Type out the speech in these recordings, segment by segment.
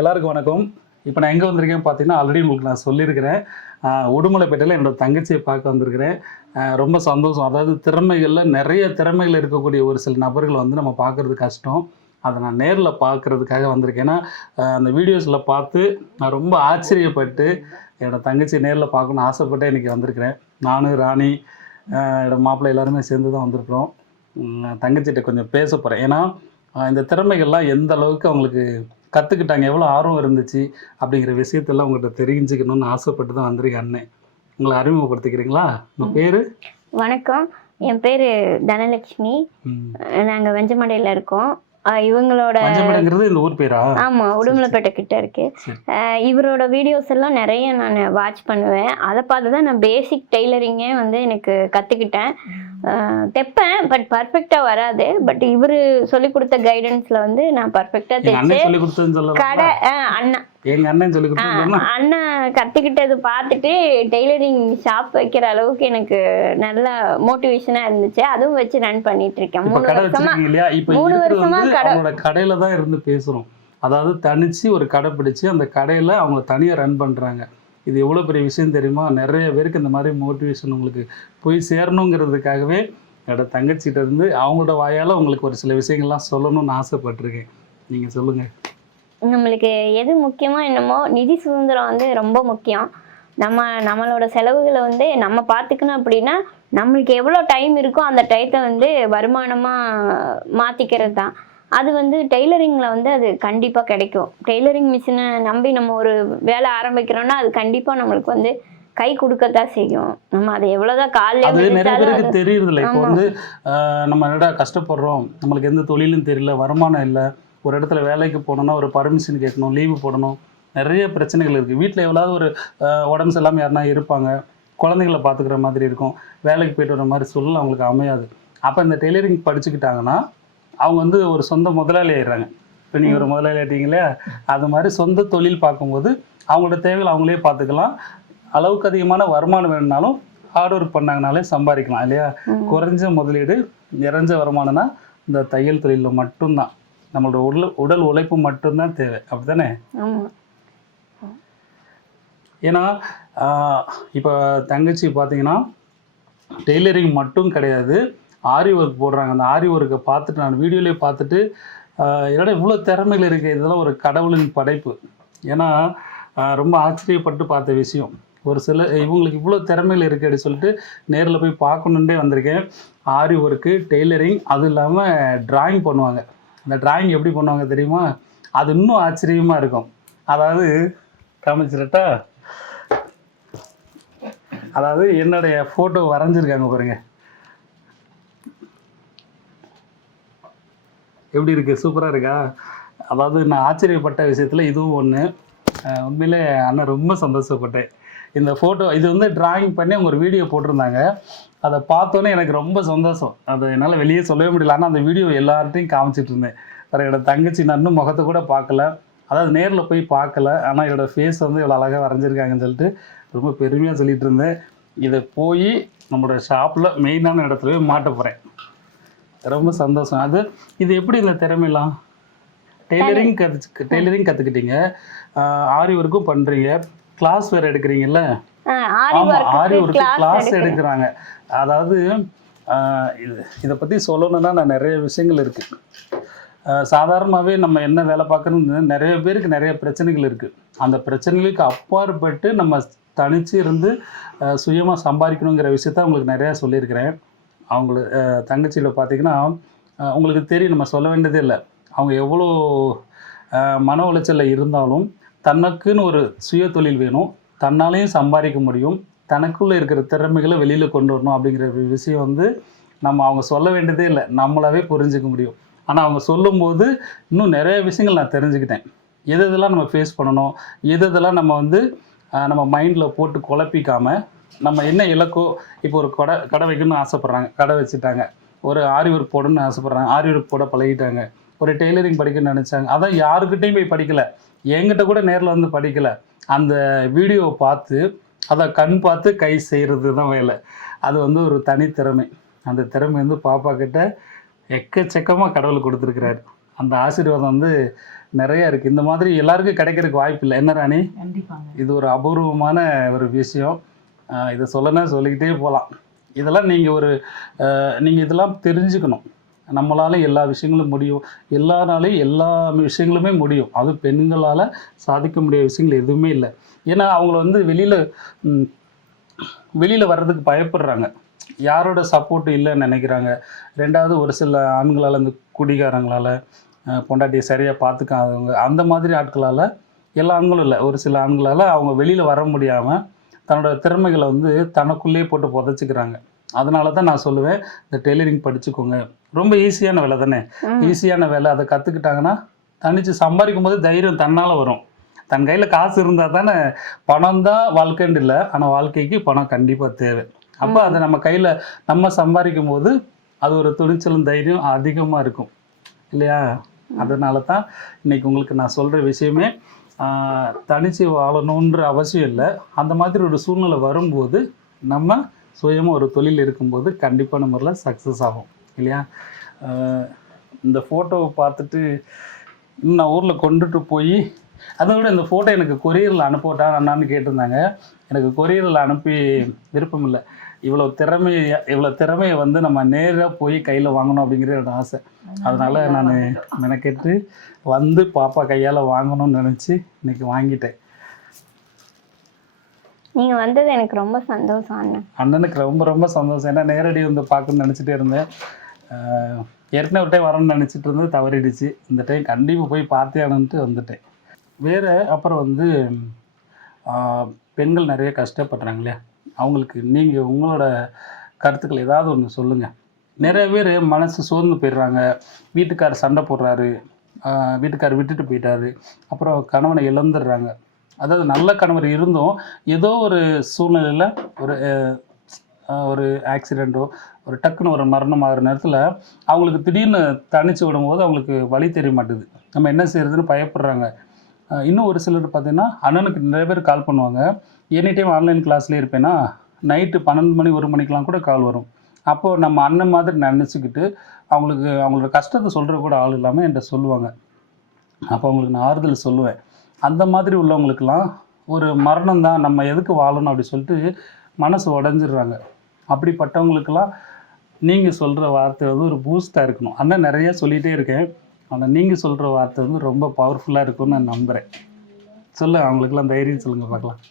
எல்லாருக்கும் வணக்கம். இப்போ நான் எங்கே வந்திருக்கேன் பார்த்தீங்கன்னா ஆல்ரெடி உங்களுக்கு நான் சொல்லியிருக்கிறேன். உடுமலைப்பேட்டையில் என்னோடய தங்கச்சியை பார்க்க வந்திருக்கிறேன். ரொம்ப சந்தோஷம். அதாவது திறமைகளில் நிறைய திறமைகள் இருக்கக்கூடிய ஒரு சில நபர்களை வந்து நம்ம பார்க்குறது கஷ்டம். அதை நான் நேரில் பார்க்குறதுக்காக வந்திருக்கேன். ஏன்னா அந்த வீடியோஸில் பார்த்து நான் ரொம்ப ஆச்சரியப்பட்டு என்னோடய தங்கச்சி நேரில் பார்க்கணும்னு ஆசைப்பட்டு இன்றைக்கி வந்திருக்கிறேன். நானும் ராணி என்னோடய மாப்பிள்ளை எல்லாருமே சேர்ந்து தான் வந்திருக்கிறோம். தங்கச்சிகிட்ட கொஞ்சம் பேச போகிறேன் ஏன்னா இந்த திறமைகள்லாம் எந்த அளவுக்கு அவங்களுக்கு கற்றுக்கிட்டாங்க எவ்வளோ ஆர்வம் இருந்துச்சு அப்படிங்கிற விஷயத்தெல்லாம் உங்கள்கிட்ட தெரிஞ்சுக்கணும்னு ஆசைப்பட்டு தான் வந்திருக்கேன் அண்ணன் உங்களை அறிமுகப்படுத்திக்கிறீங்களா? உங்கள் பேர்? வணக்கம். என் பேர் தனலட்சுமி. நாங்கள் வெஞ்சமடையில் இருக்கோம். இவங்களோட இந்த ஊர் பேரா? ஆமா உடுமலைப்பேட்டை கிட்ட இருக்கு. இவரோட வீடியோஸ் எல்லாம் நிறைய நான் வாட்ச் பண்ணுவேன். அதை பார்த்து தான் நான் பேசிக் டெய்லரிங்கே வந்து எனக்கு கற்றுக்கிட்டேன் தைப்பேன் பட் பர்ஃபெக்டாக வராது. பட் இவர் சொல்லி கொடுத்த கைடன்ஸில் வந்து நான் பர்ஃபெக்டாக தைச்சு கடை அண்ணா. எங்கள் அண்ணன் சொல்லி அண்ணன் கத்துக்கிட்டது பார்த்துட்டு டெய்லரிங் ஷாப் வைக்கிற அளவுக்கு எனக்கு நல்ல மோட்டிவேஷனா இருந்துச்சு. அதுவும் வச்சு ரன் பண்ணிட்டு இருக்கேன். மூணு வருஷமா மூணு வருஷமா கடை- கடையில தான் இருந்து பேசுறோம். அதாவது தனிச்சு ஒரு கடை பிடிச்சு அந்த கடையில அவங்க தனியா ரன் பண்றாங்க. இது எவ்வளோ பெரிய விஷயம் தெரியுமா? நிறைய பேருக்கு இந்த மாதிரி மோட்டிவேஷன் உங்களுக்கு போய் சேரணுங்கிறதுக்காகவே என்னோடய தங்கச்சிகிட்ட இருந்து அவங்களோட வாயால் உங்களுக்கு ஒரு சில விஷயங்கள்லாம் சொல்லணும்னு ஆசைப்பட்டிருக்கேன். நீங்கள் சொல்லுங்கள் நம்மளுக்கு எது முக்கியமோ என்னமோ நிதி சுதந்திரம் வந்து ரொம்ப முக்கியம். நம்ம நம்மளோட செலவுகளை வந்து நம்ம பார்த்துக்கணும் அப்படின்னா நம்மளுக்கு எவ்வளோ டைம் இருக்கோ அந்த டயத்தை வந்து வருமானமாக மாற்றிக்கிறது தான் அது வந்து டெய்லரிங்கில் வந்து அது கண்டிப்பாக கிடைக்கும். டெய்லரிங் மிஷினை நம்பி நம்ம ஒரு வேலை ஆரம்பிக்கிறோம்னா அது கண்டிப்பாக நம்மளுக்கு வந்து கை கொடுக்கத்தான் செய்யும். நம்ம அதை எவ்வளோதான் காலையில அது நிறைய பேருக்கு இல்லை இப்போ. வந்து நம்ம என்னடா கஷ்டப்படுறோம்? நம்மளுக்கு எந்த தொழிலும் தெரியல வருமானம் இல்லை. ஒரு இடத்துல வேலைக்கு போகணுன்னா ஒரு பர்மிஷன் கேட்கணும் லீவு போடணும். நிறைய பிரச்சனைகள் இருக்குது வீட்டில் எவ்வளவு ஒரு உடம்பு சரியில்லாமல் யாருனா இருப்பாங்க. குழந்தைகளை பார்த்துக்கிற மாதிரி இருக்கும். வேலைக்கு போயிட்டு வர மாதிரி சூழல் அவங்களுக்கு அமையாது. அப்போ இந்த டெய்லரிங் படிச்சுக்கிட்டாங்கன்னா அவங்க வந்து ஒரு சொந்த முதலாளி ஆயிடுறாங்க. இப்போ நீங்கள் ஒரு முதலாளி ஆயிட்டீங்களே அது மாதிரி சொந்த தொழில் பார்க்கும்போது அவங்களோட தேவைகளை அவங்களே பார்த்துக்கலாம். அளவுக்கு அதிகமான வருமானம் வேணும்னாலும் ஹார்ட் ஒர்க் பண்ணாங்கனாலே சம்பாதிக்கலாம் இல்லையா. குறைஞ்ச முதலீடு நிறைஞ்ச வருமானம்னா இந்த தையல் தொழிலில் மட்டும்தான். நம்மளோட உடல் உடல் உழைப்பு மட்டும்தான் தேவை. அப்படிதானே ஆமா. ஏன்னா இப்போ தங்கச்சி பார்த்தீங்கன்னா டெய்லரிங் மட்டும் கிடையாது. ஆரி ஒர்க் போடுறாங்க. அந்த ஆரி ஒர்க்கை பார்த்துட்டு நான் வீடியோலேயே பார்த்துட்டு என்னடா இவ்வளோ திறமைகள் இருக்குது இதெல்லாம் ஒரு கடவுளின் படைப்பு. ஏன்னா ரொம்ப ஆச்சரியப்பட்டு பார்த்த விஷயம். ஒரு சில இவங்களுக்கு இவ்வளோ திறமையில் இருக்குது அப்படின்னு சொல்லிட்டு நேரில் போய் பார்க்கணுன்றே வந்திருக்கேன். ஆரி ஒர்க்கு டெய்லரிங் அதுவும் இல்லாமல் டிராயிங் பண்ணுவாங்க. அந்த டிராயிங் எப்படி பண்ணுவாங்க தெரியுமா? அது இன்னும் ஆச்சரியமாக இருக்கும். அதாவது காமிச்சிரட்டா? அதாவது என்னுடைய ஃபோட்டோ வரைஞ்சிருக்காங்க பாருங்கள் எப்படி இருக்குது சூப்பராக இருக்கா? அதாவது நான் ஆச்சரியப்பட்ட விஷயத்தில் இதுவும் ஒன்று உண்மையிலே அண்ணன் ரொம்ப சந்தோஷப்பட்டேன். இந்த ஃபோட்டோ இது வந்து டிராயிங் பண்ணி அவங்க ஒரு வீடியோ போட்டிருந்தாங்க. அதை பார்த்தோன்னே எனக்கு ரொம்ப சந்தோஷம். அதை என்னால் வெளியே சொல்லவே முடியல. ஆனால் அந்த வீடியோ எல்லார்ட்டையும் காமிச்சிட்டு இருந்தேன். வேறு என்னோட தங்கச்சி நான் இன்னும் முகத்தை கூட பார்க்கல. அதாவது நேரில் போய் பார்க்கல. ஆனால் என்னோட ஃபேஸ் வந்து இவ்வளோ அழகாக வரைஞ்சிருக்காங்கன்னு சொல்லிட்டு ரொம்ப பெருமையாக சொல்லிட்டு இருந்தேன். இதை போய் நம்மளோட ஷாப்பில் மெயினான இடத்துல மாட்ட போகிறேன் ரொம்ப சந்தோஷம். அது இது எப்படி இந்த திறமைலாம் டெய்லரிங் கற்று டெய்லரிங் கற்றுக்கிட்டீங்க ஆரி ஒர்க்கும் பண்ணுறீங்க கிளாஸ் வேறு எடுக்கிறீங்கல்ல? ஆஹ் ஆரி ஒர்க்கு கிளாஸ் எடுக்கிறாங்க. அதாவது இது இதை பற்றி சொல்லணும்னா நான் நிறைய விஷயங்கள் இருக்குது சாதாரணமாகவே நம்ம என்ன வேலை பார்க்கணும்னு நிறைய பேருக்கு நிறைய பிரச்சனைகள் இருக்குது அந்த பிரச்சனைகளுக்கு அப்பாற்பட்டு நம்ம தனிச்சு இருந்து சுயமாக சம்பாதிக்கணுங்கிற விஷயத்த உங்களுக்கு நிறையா சொல்லியிருக்கிறேன். அவங்கள தங்கச்சியில் பார்த்திங்கன்னா பார்த்தீங்கன்னா உங்களுக்கு தெரியும் நம்ம சொல்ல வேண்டியதே இல்லை. அவங்க எவ்வளோ மன உளைச்சலில் இருந்தாலும் தனக்குன்னு ஒரு சுய தொழில் வேணும். தன்னாலையும் சம்பாதிக்க முடியும். தனக்குள்ளே இருக்கிற திறமைகளை வெளியில் கொண்டு வரணும் அப்படிங்கிற ஒரு விஷயம் வந்து நம்ம அவங்க சொல்ல வேண்டியதே இல்லை. நம்மளாவே புரிஞ்சுக்க முடியும். ஆனால் அவங்க சொல்லும்போது இன்னும் நிறைய விஷயங்கள் நான் தெரிஞ்சுக்கிட்டேன். எது எதெல்லாம் நம்ம ஃபேஸ் பண்ணணும்? எது எதெல்லாம் நம்ம வந்து நம்ம மைண்டில் போட்டு குழப்பிக்காமல் நம்ம என்ன இலக்கோ இப்போ ஒரு கடை கடை வைக்கணும்னு ஆசைப்பட்றாங்க கடை வச்சுட்டாங்க. ஒரு ஆரி ஒர்க் போடணும்னு ஆசைப்பட்றாங்க ஆரி ஒர்க் போட பழகிட்டாங்க. ஒரு டெய்லரிங் படிக்கணும்னு நினச்சாங்க. அதான் யாருக்கிட்டையும் போய் படிக்கல. என்கிட்ட கூட நேரில் வந்து படிக்கல. அந்த வீடியோவை பார்த்து அதை கண் பார்த்து கை செய்கிறது தான் வேலை. அது வந்து ஒரு தனித்திறமை அந்த திறமை வந்து பாப்பா கிட்ட எக்கச்சக்கமாக கடவுள் கொடுத்துருக்கிறாரு. அந்த ஆசீர்வாதம் வந்து நிறைய இருக்குது இந்த மாதிரி எல்லாருக்கும் கிடைக்கிறதுக்கு வாய்ப்பு இல்லை. என்ன ராணி? இது ஒரு அபூர்வமான ஒரு விஷயம். இதை சொல்லனா சொல்லிக்கிட்டே போகலாம் இதெல்லாம் நீங்கள் ஒரு நீங்கள் இதெல்லாம் தெரிஞ்சுக்கணும். நம்மளால எல்லா விஷயங்களும் முடியும். எல்லாராலையும் எல்லா விஷயங்களுமே முடியும். அது பெண்களால் சாதிக்க முடியாத விஷயங்கள் எதுவுமே இல்லை. ஏன்னா அவங்கள வந்து வெளியில் வெளியில் வர்றதுக்கு பயப்படுறாங்க. யாரோட சப்போர்ட் இல்லைன்னு நினைக்கிறாங்க. ரெண்டாவது ஒரு சில ஆண்களால் இந்த குடிகாரங்களால் பொண்டாட்டியை சரியாக பார்த்துக்காதவங்க அந்த மாதிரி ஆட்களால் எல்லா ஆண்களும் இல்லை. ஒரு சில ஆண்களால் அவங்க வெளியில் வர முடியாமல் தன்னோட திறமைகளை வந்து தனக்குள்ளேயே போட்டு புதைச்சிக்கிறாங்க. அதனால தான் நான் சொல்லுவேன் இந்த டெய்லரிங் படிச்சுக்கோங்க. ரொம்ப ஈஸியான வேலை தானே. ஈஸியான வேலை. அதை கற்றுக்கிட்டாங்கன்னா தனித்து சம்பாதிக்கும் போது தைரியம் தன்னால் வரும். தன் கையில் காசு இருந்தால் தானே பணம் தான் வாழ்க்கைன்னு இல்லை. ஆனால் வாழ்க்கைக்கு பணம் கண்டிப்பாக தேவை. அப்போ அதை நம்ம கையில் நம்ம சம்பாதிக்கும் போது அது ஒரு துணிச்சலும் தைரியம் அதிகமாக இருக்கும். இல்லையா? அதனால தான் இன்னைக்கு உங்களுக்கு நான் சொல்கிற விஷயமே தனிச்சு வாழணுன்ற அவசியம் இல்லை. அந்த மாதிரி ஒரு சூழ்நிலை வரும்போது நம்ம சுயமாக ஒரு தொழில் இருக்கும்போது கண்டிப்பான முறையில் சக்ஸஸ் ஆகும். இல்லையா? இந்த ஃபோட்டோவை பார்த்துட்டு இன்னும் நான் ஊரில் கொண்டுட்டு போய் அதை விட இந்த ஃபோட்டோ எனக்கு கொரியரில் அனுப்பட்டா அண்ணான்னு கேட்டிருந்தாங்க. எனக்கு கொரியரில் அனுப்பி விருப்பம் இல்லை இவ்வளோ திறமையை இவ்வளோ திறமையை வந்து நம்ம நேராக போய் கையில் வாங்கணும் அப்படிங்கிறது என்னோட ஆசை. அதனால நான் மெனக்கெட்டு வந்து பாப்பா கையால் வாங்கணும்னு நினச்சி இன்னைக்கு வாங்கிட்டேன். நீங்க வந்தது எனக்கு ரொம்ப சந்தோஷம் அண்ணன் அண்ணனுக்கு ரொம்ப ரொம்ப சந்தோஷம். ஏன்னா நேரடி வந்து பார்க்கணும்னு நினச்சிட்டே இருந்தேன். ஏற்கனவே ஒரு டைம் வரணும்னு நினச்சிட்டு இருந்தது தவறிடுச்சு. இந்த டைம் கண்டிப்பாக போய் பார்த்தே ஆகணுன்ட்டு வந்துட்டேன். வேறு அப்புறம் வந்து பெண்கள் நிறைய கஷ்டப்படுறாங்க இல்லையா அவங்களுக்கு நீங்கள் உங்களோட கருத்துக்கள் ஏதாவது ஒன்று சொல்லுங்கள் நிறைய பேர் மனசு சோர்ந்து போயிடுறாங்க. வீட்டுக்கார் சண்டை போடுறாரு. வீட்டுக்கார் விட்டுட்டு போயிட்டாரு. அப்புறம் கணவனை இழந்துடுறாங்க. அதாவது நல்ல கணவர் இருந்தும் ஏதோ ஒரு சூழ்நிலையில் ஒரு ஒரு ஆக்சிடெண்ட்டோ ஒரு டக்குன்னு ஒரு மரணம் ஆகிற நேரத்தில் அவங்களுக்கு திடீர்னு தனிச்சு விடும்போது அவங்களுக்கு வழி தெரிய மாட்டுது. நம்ம என்ன செய்யறதுன்னு பயப்படுறாங்க. இன்னும் ஒரு சிலர் பார்த்தீங்கன்னா அண்ணனுக்கு நிறைய பேர் கால் பண்ணுவாங்க. எனி டைம் ஆன்லைன் கிளாஸ்லேயே இருப்பேன்னா நைட்டு பன்னெண்டு மணி ஒரு மணிக்கெலாம் கூட கால் வரும். அப்போது நம்ம அண்ணன் மாதிரி நினச்சிக்கிட்டு அவங்களுக்கு அவங்களோட கஷ்டத்தை சொல்கிற கூட ஆள் இல்லாமல் என்கிட்ட சொல்லுவாங்க. அப்போ அவங்களுக்கு நான் ஆறுதல் சொல்லுவேன். அந்த மாதிரி உள்ளவங்களுக்கெல்லாம் ஒரு மரணம் தான் நம்ம எதுக்கு வாழணும் அப்படி சொல்லிட்டு மனசு உடஞ்சிடுறாங்க. அப்படிப்பட்டவங்களுக்கெல்லாம் நீங்கள் சொல்கிற வார்த்தை வந்து ஒரு பூஸ்ட்டாக இருக்கணும். அண்ணன் நிறைய சொல்லிகிட்டே இருக்கேன். ஆனால் நீங்கள் சொல்கிற வார்த்தை வந்து ரொம்ப பவர்ஃபுல்லாக இருக்கும்னு நான் நம்புகிறேன் சொல்லு அவங்களுக்கெல்லாம் தைரியம் சொல்லுங்கள் பார்க்கலாம்.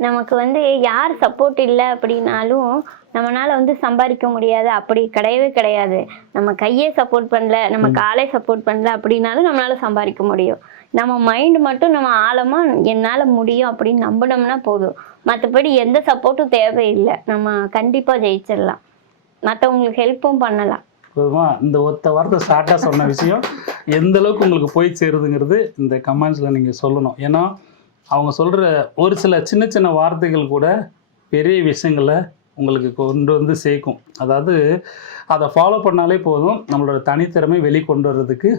நமக்கு வந்து யார் சப்போர்ட் இல்லை அப்படின்னாலும் நம்மளால வந்து சம்பாதிக்க முடியாது. அப்படி கிடையவே கிடையாது. நம்ம கையே சப்போர்ட் பண்ணல நம்ம காலே சப்போர்ட் பண்ணல அப்படின்னாலும் நம்மளால சம்பாதிக்க முடியும். நம்ம மைண்ட் மட்டும் நம்ம ஆழமா என்னால் முடியும் அப்படின்னு நம்பினோம்னா போதும். மற்றபடி எந்த சப்போர்ட்டும் தேவையில்லை. நம்ம கண்டிப்பாக ஜெயிச்சிடலாம். மற்றவங்களுக்கு ஹெல்ப்பும் பண்ணலாம். இந்த ஒத்த வார்த்தை ஷார்ட்டாக சொன்ன விஷயம். எந்த அளவுக்கு உங்களுக்கு போய் சேருதுங்கிறது இந்த கமெண்ட்ஸில் நீங்கள் சொல்லணும். ஏன்னா அவங்க சொல்கிற ஒரு சில சின்ன சின்ன வார்த்தைகள் கூட பெரிய விஷயங்களை உங்களுக்கு கொண்டு வந்து சேர்க்கும். அதாவது அதை ஃபாலோ பண்ணாலே போதும். நம்மளோட தனித்திறமை வெளிக்கொண்டு வர்றதுக்கு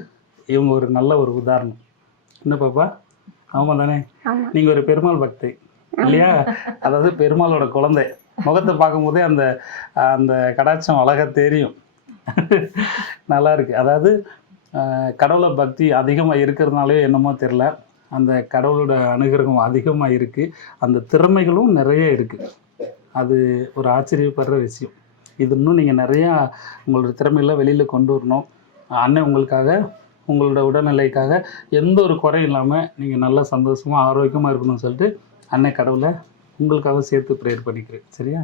இவங்க ஒரு நல்ல ஒரு உதாரணம். என்ன பாப்பா? ஆமாம் தானே நீங்கள் ஒரு பெருமாள் பக்தை இல்லையா? அதாவது பெருமாளோட குழந்தை. முகத்தை பார்க்கும்போதே அந்த அந்த கடாட்சம் அழகாக தெரியும். நல்லா இருக்குது அதாவது கடவுளை பக்தி அதிகமாக இருக்கிறதுனாலே என்னமோ தெரில அந்த கடவுளோட அனுகிரகம் அதிகமாக இருக்குது அந்த திறமைகளும் நிறைய இருக்குது அது ஒரு ஆச்சரியப்படுற விஷயம். இது இன்னும் நீங்கள் நிறையா உங்களோட திறமைகளை வெளியில் கொண்டு வரணும். அண்ணன் உங்களுக்காக உங்களோட உடல்நிலைக்காக எந்த ஒரு குறையும் இல்லாமல் நீங்கள் நல்லா சந்தோஷமாக ஆரோக்கியமாக இருக்கணும்னு சொல்லிட்டு அன்னை கடவுளை உங்களுக்காக சேர்த்து ப்ரேயர் பண்ணிக்கிறேன். சரியா?